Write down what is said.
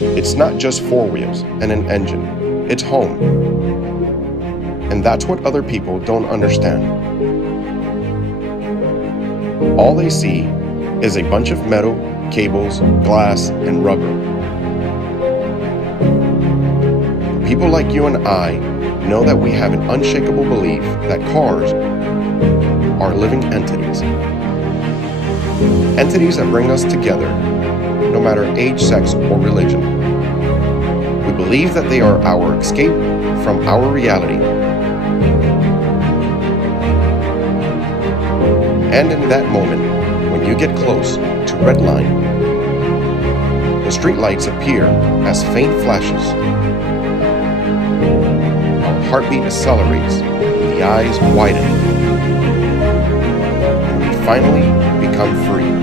It's not just four wheels and an engine, it's home. And that's what other people don't understand. All they see is a bunch of metal, cables, glass, and rubber. People like you and I know that we have an unshakable belief that cars are living entities. Entities that bring us together, no matter age, sex, or religion. We believe that they are our escape from our reality. And in that moment, when you get close to red line, the street lights appear as faint flashes. Our heartbeat accelerates, the eyes widen, and we finally become free.